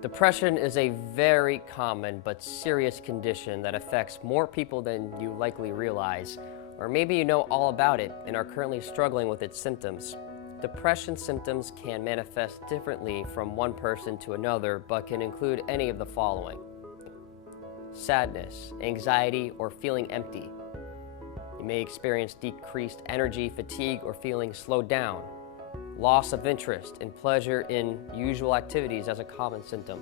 Depression is a very common but serious condition that affects more people than you likely realize, or maybe you know all about it and are currently struggling with its symptoms. Depression symptoms can manifest differently from one person to another, but can include any of the following: sadness, anxiety, or feeling empty. You may experience decreased energy, fatigue, or feeling slowed down. Loss of interest and pleasure in usual activities as a common symptom.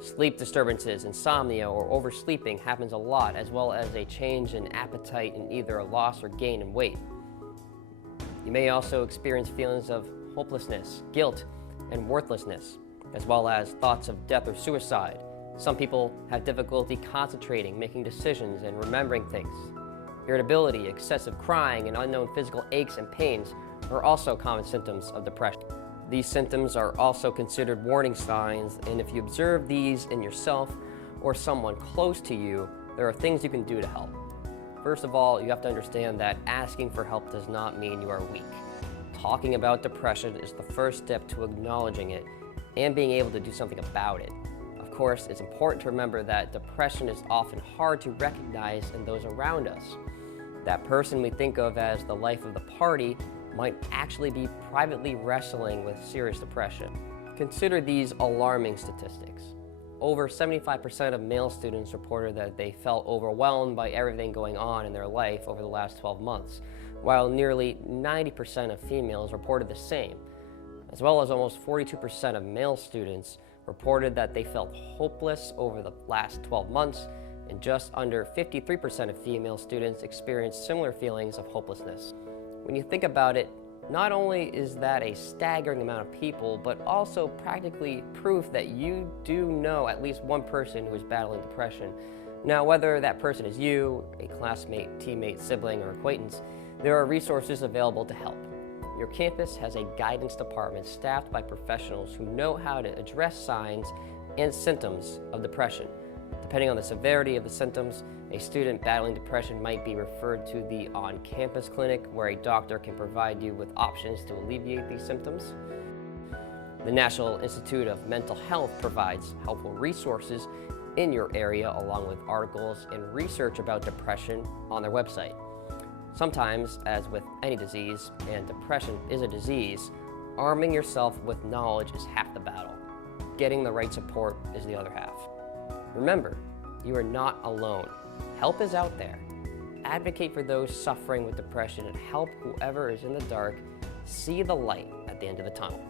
Sleep disturbances, insomnia, or oversleeping happens a lot, as well as a change in appetite and either a loss or gain in weight. You may also experience feelings of hopelessness, guilt, and worthlessness, as well as thoughts of death or suicide. Some people have difficulty concentrating, making decisions, and remembering things. Irritability, excessive crying, and unknown physical aches and pains are also common symptoms of depression. These symptoms are also considered warning signs, and if you observe these in yourself or someone close to you, there are things you can do to help. First of all, you have to understand that asking for help does not mean you are weak. Talking about depression is the first step to acknowledging it and being able to do something about it. Of course, it's important to remember that depression is often hard to recognize in those around us. That person we think of as the life of the party might actually be privately wrestling with serious depression. Consider these alarming statistics. Over 75% of male students reported that they felt overwhelmed by everything going on in their life over the last 12 months, while nearly 90% of females reported the same, as well as almost 42% of male students reported that they felt hopeless over the last 12 months, and just under 53% of female students experienced similar feelings of hopelessness. When you think about it, not only is that a staggering amount of people, but also practically proof that you do know at least one person who is battling depression. Now, whether that person is you, a classmate, teammate, sibling, or acquaintance, there are resources available to help. Your campus has a guidance department staffed by professionals who know how to address signs and symptoms of depression. Depending on the severity of the symptoms, a student battling depression might be referred to the on-campus clinic, where a doctor can provide you with options to alleviate these symptoms. The National Institute of Mental Health provides helpful resources in your area, along with articles and research about depression on their website. Sometimes, as with any disease, and depression is a disease, arming yourself with knowledge is half the battle. Getting the right support is the other half. Remember, you are not alone. Help is out there. Advocate for those suffering with depression and help whoever is in the dark see the light at the end of the tunnel.